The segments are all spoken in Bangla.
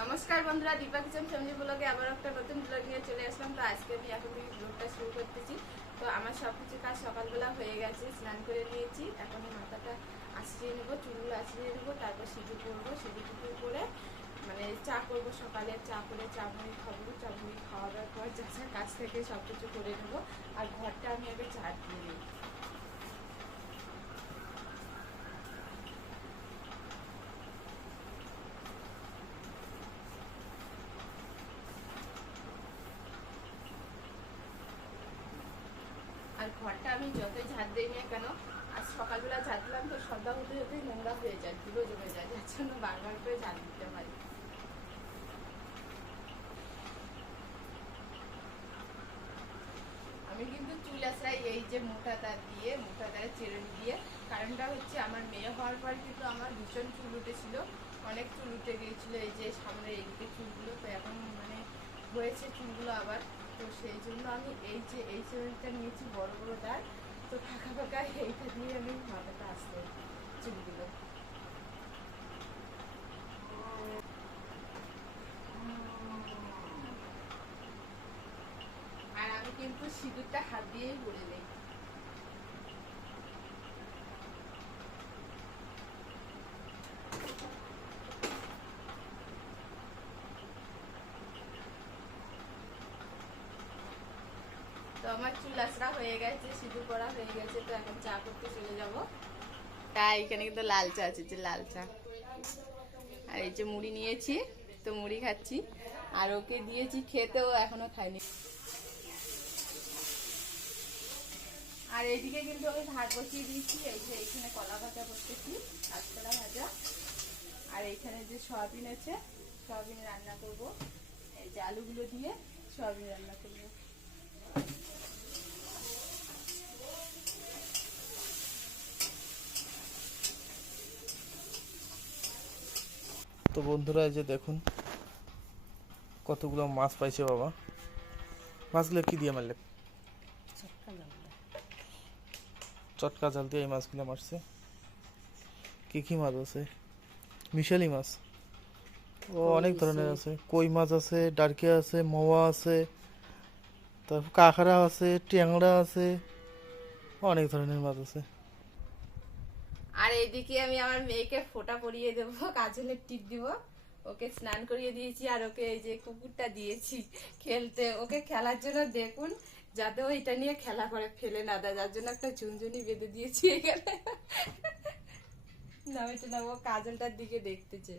নমস্কার বন্ধুরা, দীপা কিচেন ফ্যামিলি ব্লগে আবার একটা নতুন ব্লগ নিয়ে চলে আসলাম। তো আজকে আমি এখন থেকে ব্লগটা শুরু করতেছি। তো আমার সব কিছু কাজ সকালবেলা হয়ে গেছে, স্নান করে নিয়েছি। এখন মাথাটা আঁচড়িয়ে নেবো, চুলগুলো আঁচড়িয়ে নেবো, তারপর সিঁদুর করবো। সিঁদুর টুকু করে মানে চা করবো, সকালে চা করে চা মুড়ি খাবো। চা মুড়ি খাওয়ার পর যা যা কাজ থেকে সব কিছু করে নেবো। আর ঘরটা আমি আগে ঝাড় দিয়ে নিই। আর ঘরটা আমি যতই ঝাড় দিই না কেন, আজ সকালবেলা ঝাড় দিলাম তো সন্ধ্যা হতে হতেই নোংরা হয়ে যায়, ধুলো জমে যায়, যার জন্য বারবার করে ঝাড় দিতে হয়। আমি কিন্তু চুল আঁচড়াই এই যে মোটা তার দিয়ে, মোটা তারের চেরুনি দিয়ে। কারণটা হচ্ছে আমার মেয়ে হওয়ার পর কিন্তু আমার ভীষণ চুল উঠেছিল, অনেক চুল উঠে গিয়েছিল, এই যে সামনে এইদিকে চুলগুলো। তো এখন মানে হয়েছে চুলগুলো আবার। তো সেই জন্য আমি এই যে এই চেরুনিটা নিয়েছি, বড় বড় তার। তো ফাঁকা ফাঁকা এইটা দিয়ে আমি মাথাটা আসতে চুলগুলো। আর আমি কিন্তু সিঁদুরটা হাত দিয়েই পরে নেই। তো আমার চুল আঁচড়া হয়ে গেছে, সিঁদুর পরা হয়ে গেছে। তো এখন চা করতে চলে যাব। তাই এখানে কিন্তু লাল চা আছে, যে লাল চা। আর এই যে মুড়ি নিয়েছি, তো মুড়ি খাচ্ছি। আর ওকে দিয়েছি খেতেও, এখনো খাইনি। আর এইদিকে কিন্তু আমি ভাত বসিয়ে দিয়েছি। এই যে এইখানে কলা ভাজা করতেছি, কাঁচকলা ভাজা। আর এইখানে যে সয়াবিন আছে, সয়াবিন রান্না করব। এই যে আলুগুলো দিয়ে সয়াবিন রান্না করবো। তো বন্ধুরা, এই যে দেখুন কতগুলো মাছ পাইছে বাবা। মাছগুলো কি দিয়ে মারলে? চটকা জাল দিয়ে এই মাছগুলো মারছে। কি কি মাছ আছে? মিশালি মাছ, ও অনেক ধরনের আছে। কই মাছ আছে, ডারকে আছে, মোয়া আছে, তারপর কাঁকড়া আছে, ট্যাংরা আছে, অনেক ধরনের মাছ আছে। আর এইদিকে আমি আমার মেয়েকে ফোঁটা পরিয়ে দেবো, কাজলের টিপ দিব। ওকে স্নান করিয়ে দিয়েছি। আর ওকে এই যে কুকুরটা দিয়েছি খেলতে, ওকে খেলার জন্য। দেখুন, যাতে ও এটা নিয়ে খেলা করে, ফেলে না দেয়, যার জন্য একটা ঝুনঝুনি বেঁধে দিয়েছি এখানে। না এটা না, ও কাজলটার দিকে দেখতেছে।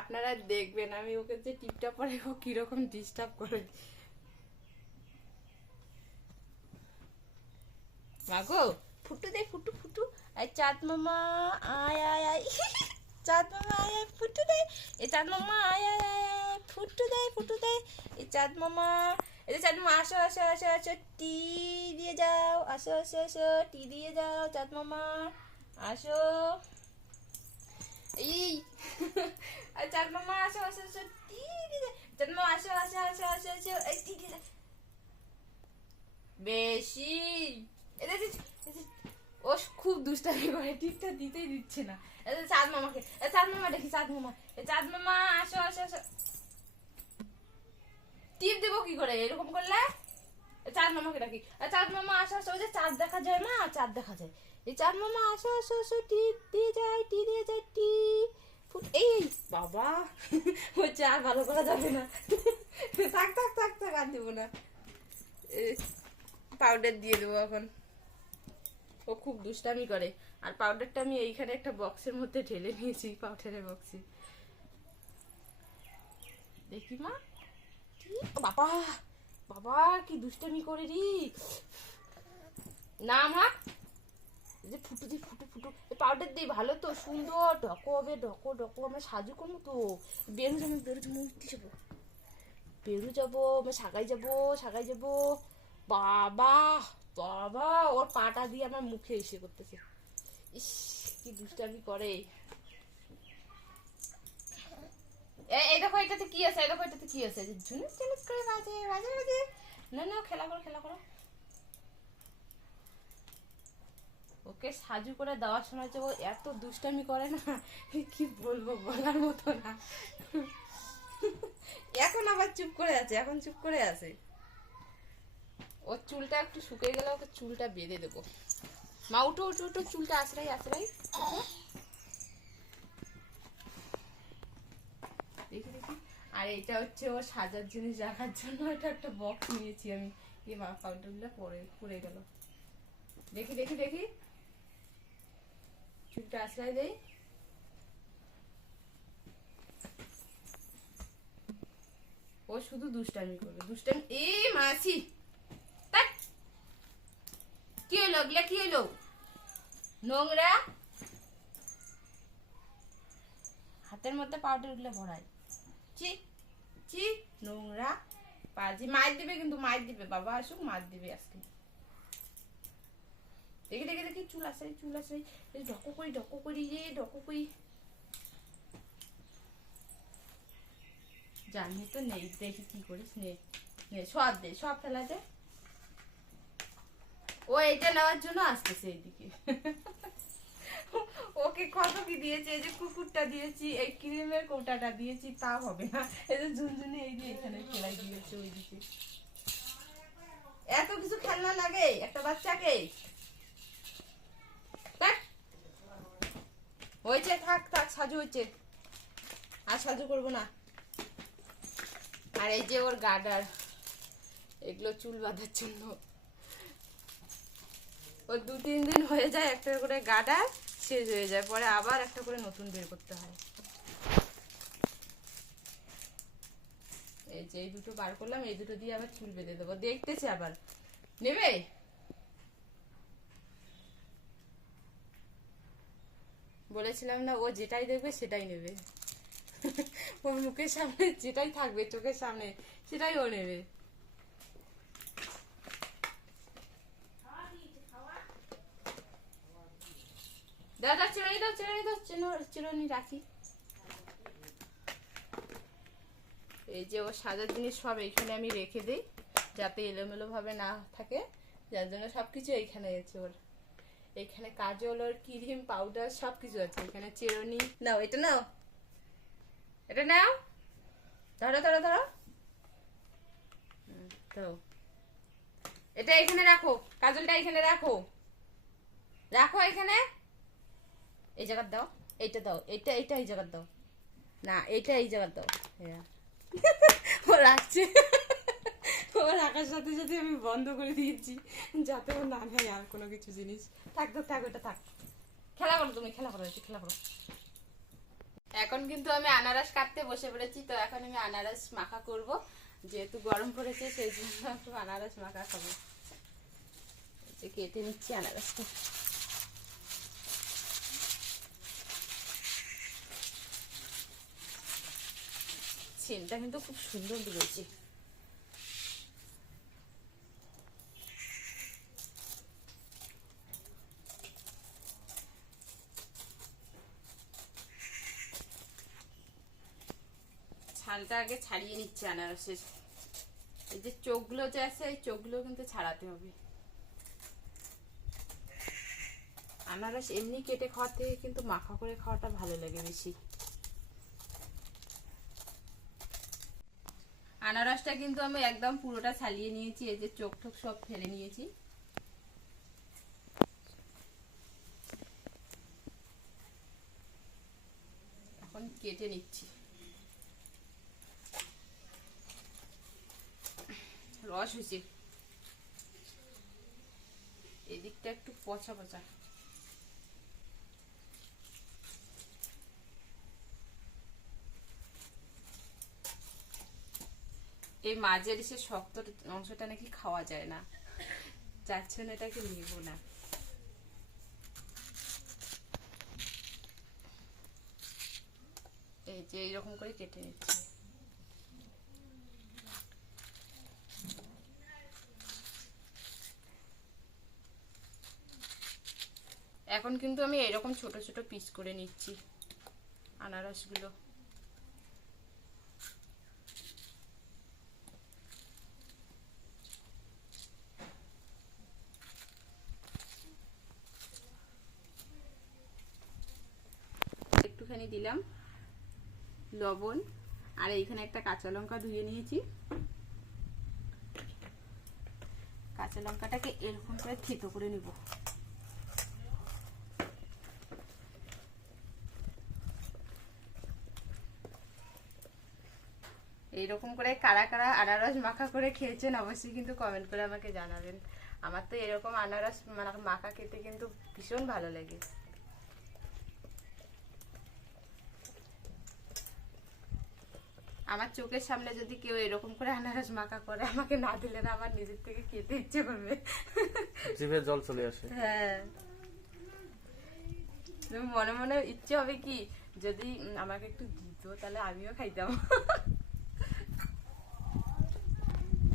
আপনারা দেখবেন আমি ওকে যে টিপটা পরে ও কিরকম ডিস্টার্ব করে। মাগো, ফুটু দে, ফুটু ফুটু। আয় চাঁদ মামা, আয় আয় আয়। চাঁদ মামা আয় আয়, ফুটু দে। এ চাঁদ মামা আয় আয় আয় আয়, ফুটু দে, ফুটু দে। এ চাঁদ মামা, এই চাঁদ মামা আসো আসো আসো আসো, টি দিয়ে যাও। আসো আসো আসো, টি দিয়ে যাও চাঁদ মামা, আসো। এই আর চাঁদ মামা আসো আসো আসো, টি দিয়ে যাও। চাঁদ মামা আসো আসো আসো আসো আসো, এই টি দিয়ে যাও। বেশি এদের ও খুব দুষ্টামি করে, টিপটা দিতেই দিচ্ছে না। চাঁদ মামাকে, চাঁদ মামা দেখি, চাঁদ মামা, চাঁদ মামা আসো আসো আসো। টিপ দেবো কি করে এরকম করলে? চাঁদ মামাকে ডাকি, চাঁদ মামা আসো আসো। ওই যে চাঁদ দেখা যায় মা, চাঁদ দেখা যায়। এই চাঁদ মামা আসো আসো আসো, টিপ দিয়ে যায়, টি দিয়ে যায়, টি এই বাবা। ও চা ভালো করা যাবে না। থাক থাক থাক থাক, আর দেবো না। পাউডার দিয়ে দেবো এখন। ও খুব দুষ্টামি করে। আর পাউডারটা আমি এইখানে একটা বক্সের মধ্যে ঢেলে নিয়েছি, পাউডারের বক্সে। দেখি মা, কি বাবা, বাবা কি দুষ্টামি করে রি। না মা, যে ফুটু দি, ফুটু ফুটু, পাউডার দিই ভালো তো, সুন্দর ঢকো হবে, ঢকো ঢকো। আমরা সাজু কমু তো। বেরু যাবো, বেরু যাবো, উঠতে যাবো, বেরু যাবো, আমরা সাগাই যাবো, সাগাই যাবো। বাবা, বাবা ওর পাটা দিয়ে আমার মুখে এসে করতেছে। ইস, কি দুষ্টামি করে। এই দেখো এটাতে কি আছে, এই দেখো এটাতে কি আছে। ঝুনুস ঝুনুস করে বাজে, বাজে বাজে। না না, খেলা করো খেলা করো। ও ওকে সাজু করে দেওয়ার সময় যে ও এত দুষ্টামি করে না, কি বলবো, বলার মতো না। এখন আবার চুপ করে আছে, এখন চুপ করে আছে। ওর চুলটা একটু শুকিয়ে গেলে ওকে চুলটা বেঁধে দেবো। মা উঠো উঠো উঠো, চুলটা আশ্রাই আশ্রাই। দেখি দেখি। আর এটা হচ্ছে ওর সাজার জিনিস রাখার জন্য এটা একটা বক্স নিয়েছি আমি। কি মা, পাউডারগুলো পড়ে গেল। দেখি দেখি দেখি, চুলটা আশ্রয় দেই। ও শুধু দুষ্টামি করবে, দুষ্টামি। এ মাসি, কি হলো ওগুলা, কি হলো? নোংরা হাতের মধ্যে পাউডার গুলো ভরায়। চি চি, নোংরা পাজি। মার দিবে কিন্তু, মার দিবে, বাবা আসুক মার দিবে আজকে। দেখি দেখি দেখি, চুল আসাই চুল আসাই, ঢকো করি রে, ঢকো করি। জানি তো নেই, দেখি কি করিস। নে নে, সব দে, সব ফেলা দে। ও এটা নেওয়ার জন্য আসতেছে এইদিকে। ওকে কত কি দিয়েছে, এই যে কুকুরটা দিয়েছি, এই ক্রিমের কৌটাটা দিয়েছি, তা হবে না। এই যে ঝুনঝুনি, এই যে এখানে খেলাই দিয়েছে ওইদিকে। এত কিছু খেলনা লাগে একটা বাচ্চাকে? হয়েছে, থাক থাক, সাজু হয়েছে, আর সাজু করবো না। আর এই যে ওর গার্ডার, এগুলো চুল বাঁধার জন্য। ও 2-3 দিন হয়ে যায় একটা করে গার্ডার শেষ হয়ে যায়, পরে আবার একটা করে নতুন বের করতে হয়। এই যে এই দুটো বার করলাম, এই দুটো দিয়ে আবার চুল বেঁধে দেবো। দেখতেছে আবার নেবে। বলেছিলাম না, ও যেটাই দেখবে সেটাই নেবে। ওর মুখের সামনে যেটাই থাকবে, চোখের সামনে, সেটাই ও নেবে। দাদা চিরুনি দাও, চিরুনি দাও, চিরুনি রাখি। এই যে ও সাজার জিনিস সব এইখানে আমি রেখে দিই, যাতে এলোমেলো ভাবে না থাকে, যার জন্য সবকিছু এইখানে আছে ওর। এইখানে কাজল, ওর ক্রিম, পাউডার সবকিছু আছে। এখানে চিরুনি নাও, এটা নাও, এটা নাও, ধরো ধরো ধরো, তো এটা এখানে রাখো, কাজলটা এখানে রাখো, রাখো এখানে। এই জায়গা দাও, এইটা দাও, এইটা এইটা এই জায়গা দাও, না এইটা এই জায়গা দাও। ও রাখছে, ও রাখার সাথে সাথে আমি বন্ধ করে দিয়েছি, যাতে ও না নেয় আর কোনো কিছু জিনিস। থাক তো, থাক, ওটা থাক। খেলা করো তুমি, খেলা করো, খেলা করো। এখন কিন্তু আমি আনারস কাটতে বসে পড়েছি। তো এখন আমি আনারস মাখা করব, যেহেতু গরম পড়েছে সেই জন্য একটু আনারস মাখা খাবো। কেটে নিচ্ছি আনারসটা। সেন্টটা কিন্তু খুব সুন্দর বেরোচ্ছে। ছালটা আগে ছাড়িয়ে নিচ্ছে আনারসের। এই যে চোখগুলো যে আছে, এই চোখগুলো কিন্তু ছাড়াতে হবে। আনারস এমনি কেটে খাওয়ার থেকে কিন্তু মাখা করে খাওয়াটা ভালো লাগে বেশি। আনারসটা কিন্তু আমি একদম পুরোটা ছালিয়ে নিয়েছি, এই যে চোখ টোক সব ফেলে নিয়েছি। এখন কেটে নিচ্ছি। রস হয়েছে, এদিকটা একটু পচা পচা। এই মাঝের সে শক্ত অংশটা নাকি খাওয়া যায় না, যাচ্ছে না, এটাকে নিব না। এই যে এইরকম করে কেটে নিচ্ছি। এখন কিন্তু আমি এরকম ছোট ছোট পিস করে নিচ্ছি আনারসগুলো। আমি দিলাম লবণ, আর এইখানে একটা কাঁচা লঙ্কা ধুয়ে নিয়েছি। কাঁচা লঙ্কাটাকে এরকম করে থেতো করে নিব। এইরকম করে কারা কারা আনারস মাখা করে খেয়েছেন অবশ্যই কিন্তু কমেন্ট করে আমাকে জানাবেন। আমার তো এরকম আনারস মাখা খেতে কিন্তু ভীষণ ভালো লাগে। আমার চোখের সামনে যদি কেউ এরকম করে আনারস মাখা করে, আমাকে না দিলে না আমার নিজের থেকে খেতে ইচ্ছে করবে, জিভে জল চলে আসে। হ্যাঁ, মনে মনে ইচ্ছে হবে কি যদি আমাকে একটু দিত তাহলে আমিও খাইতাম।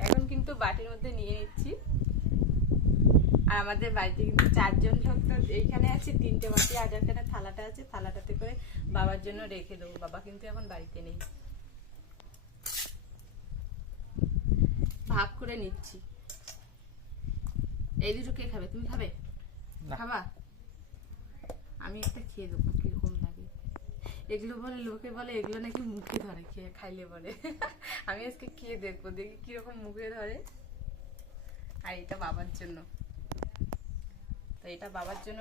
এখন কিন্তু বাটির মধ্যে নিয়ে নিচ্ছি। আর আমাদের বাড়িতে কিন্তু 4 জন লোক, তো এইখানে আছে 3টে বাটি, আর এখানে থালাটা আছে, থালাটাতে করে বাবার জন্য রেখে দেবো। বাবা কিন্তু এখন বাড়িতে নেই। ভাগ করে নিচ্ছি। এই দুটো কে খাবে? তুমি খাবে? খাবা? আমি একটা খেয়ে দেবো, কিরকম লাগে। এগুলো বলে, লোকে বলে এগুলো নাকি মুখে ধরে, খেয়ে খাইলে বলে। আমি আজকে খেয়ে দেখবো, দেখি কিরকম মুখে ধরে। আর এটা বাবার জন্য, তো এটা বাবার জন্য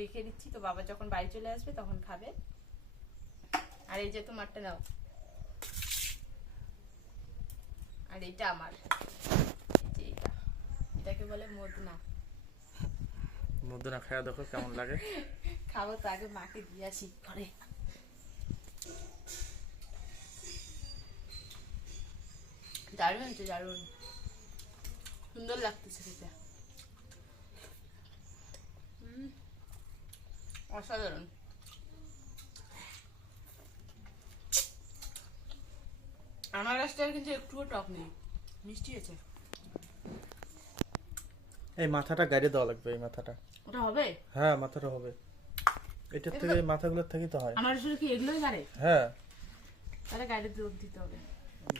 রেখে দিচ্ছি। তো বাবা যখন বাড়ি চলে আসবে তখন খাবে। আর এই যে তোমারটা নাও, আর এটা আমার। এটাকে বলে মদনা। মদনা খাওয়া দেখো কেমন লাগে। খাবো তো, আগে মাকে দিয়ে আসি ঘরে। দারুণ তো, দারুণ সুন্দর লাগতেছে সেটা। অসাধারণ। আনারসটার কিন্তু একটুও টক নেই, মিষ্টি আছে। এই মাথাটা গাড়ি দেওয়া লাগবে, এই মাথাটা। ওটা হবে? হ্যাঁ, মাথাটা হবে। এটার থেকে এই মাথাগুলোর থেকেই তো হয়। আনারসের কি এগুলোই গাড়ে? হ্যাঁ, তাহলে গাড়ি দিতে হবে।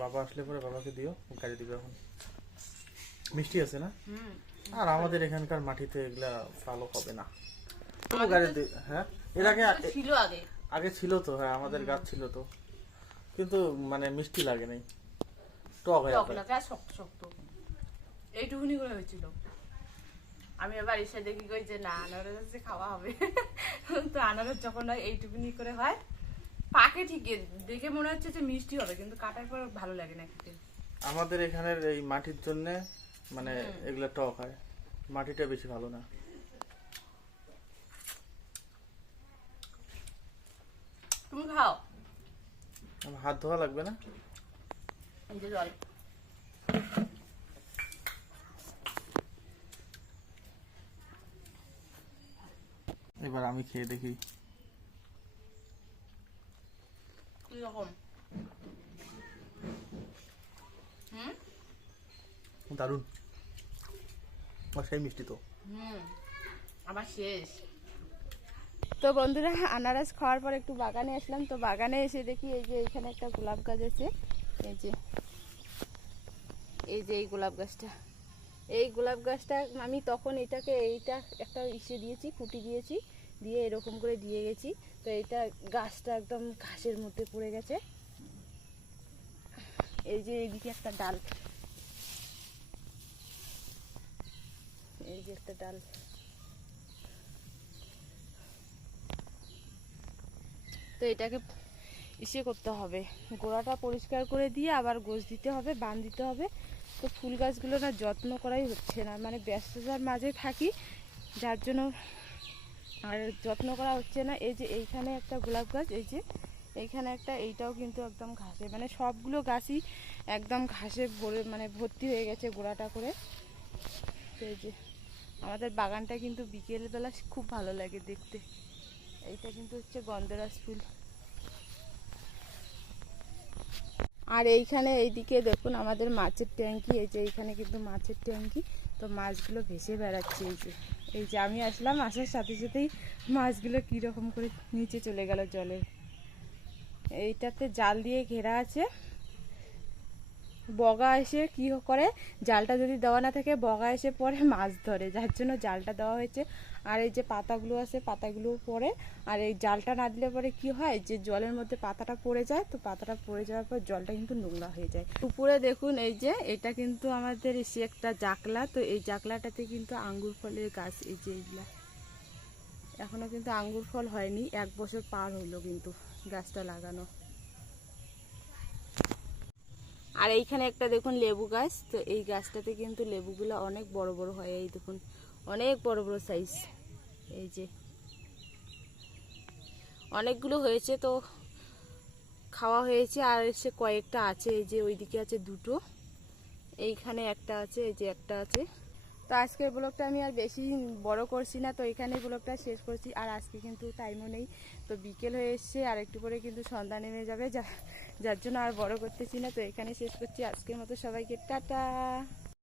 বাবা আসলে পরে বাবাকে দিও, গাড়ি দিবে। এখন মিষ্টি আছে না? হুম। আর আমাদের এখানকার মাটিতে এগুলা ভালো হবে না। কোনো গাড়ি হ্যাঁ, এর আগে ছিল আগে আগে ছিল তো। হ্যাঁ, আমাদের গাছ ছিল তো, কিন্তু মানে মিষ্টি লাগে নাই, টক হয়ে টক যায়। লাগে আর শক্ত শক্ত, এইটুকুনি করে হয়েছিল। আমি এবার এসে দেখি কই যে না, আনারস খাওয়া হবে। তো আনারস যখন হয় এইটুকুনি করে হয়, পাকে ঠিকই, দেখে মনে হচ্ছে যে মিষ্টি হবে, কিন্তু কাটার পর ভালো লাগে না খেতে। আমাদের এখানের এই মাটির জন্য মানে এগুলা টক হয়, মাটিটা বেশি ভালো না। তুমি খাও। আমার হাত ধোয়া লাগবে না? এই যে জল। এবার আমি খেয়ে দেখি কিরকম। দারুন, সেই মিষ্টি তো। আবার শেষ। তো বন্ধুরা, আনারস খাওয়ার পর একটু বাগানে আসলাম। তো বাগানে এসে দেখি এই যে এখানে একটা গোলাপ গাছ আছে। এই যে এই গোলাপ গাছটা, এই গোলাপ গাছটা আমি তখন এইটা একটা দিয়েছি, খুঁটি দিয়েছি, দিয়ে এরকম করে দিয়ে গেছি। তো এটা গাছটা একদম ঘাসের মধ্যে পড়ে গেছে। এই যে এইদিকে একটা ডাল, এই যে একটা ডাল। তো এটাকে করতে হবে, গোড়াটা পরিষ্কার করে দিয়ে আবার গোছ দিতে হবে, বান দিতে হবে। তো ফুল গাছগুলো না যত্ন করাই হচ্ছে না, মানে ব্যস্ততার মাঝে থাকি যার জন্য আর যত্ন করা হচ্ছে না। এই যে এইখানে একটা গোলাপ গাছ, এই যে এইখানে একটা, এইটাও কিন্তু একদম ঘাসে, মানে সবগুলো গাছই একদম ঘাসে ভর্তি হয়ে গেছে গোড়াটা করে। তো এই যে আমাদের বাগানটা কিন্তু বিকেলবেলা খুব ভালো লাগে দেখতে। এইটা কিন্তু হচ্ছে গন্ধরাজ ফুল। আর এইখানে এইদিকে দেখুন আমাদের মাছের ট্যাঙ্কি, এই যে এইখানে কিন্তু মাছের ট্যাঙ্কি। তো মাছগুলো ভেসে বেড়াচ্ছে। এই যে আমি আসলাম, আসার সাথে সাথেই মাছগুলো কীরকম করে নিচে চলে গেল জলে। এইটাতে জাল দিয়ে ঘেরা আছে, বগা এসে কি করে, জালটা যদি দেওয়া না থাকে বগা এসে পরে মাছ ধরে, যার জন্য জালটা দেওয়া হয়েছে। আর এই যে পাতাগুলো আছে পাতাগুলো পরে, আর এই জালটা না দিলে পরে কি হয় যে জলের মধ্যে পাতাটা পড়ে যায়, তো পাতাটা পড়ে যাওয়ার পর জলটা কিন্তু নোংরা হয়ে যায়। উপরে দেখুন এই যে এটা কিন্তু আমাদের এসে একটা জাকলা, তো এই জাকলাটাতে কিন্তু আঙ্গুর ফলের গাছ, এই যে এইগুলা এখনো কিন্তু আঙ্গুর ফল হয়নি, 1 বছর পার হইলো কিন্তু গাছটা লাগানো। আর এইখানে একটা দেখুন লেবু গাছ, তো এই গাছটাতে কিন্তু লেবুগুলো অনেক বড় বড় হয়, এই দেখুন অনেক বড় বড় সাইজ, এই যে অনেকগুলো হয়েছে, তো খাওয়া হয়েছে। আর এসে কয়েকটা আছে, এই যে ওইদিকে আছে 2টো, এইখানে একটা আছে, এই যে একটা আছে। তো আজকের ব্লগটা আমি আর বেশি বড় করছি না, তো এখানে ব্লগটা শেষ করছি। আর আজকে কিন্তু টাইমও নেই, তো বিকেল হয়ে এসছে, আর একটু পরে কিন্তু সন্ধ্যা নেমে যাবে, যার জন্য আর বড় করতেছি না। তো এখানে শেষ করছি আজকের মতো, সবাইকে টাটা।